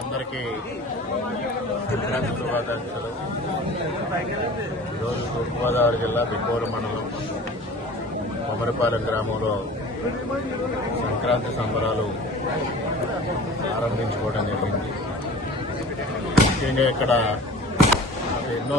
అందరికీ సంక్రాంతి శుభాకాంక్షలు. ఈరోజు తూర్పుగోదావరి జిల్లా బిక్కోరు మండలం కొమరిపాలెం గ్రామంలో సంక్రాంతి సంబరాలు ప్రారంభించుకోవడం జరిగింది. ముఖ్యంగా ఇక్కడ ఎన్నో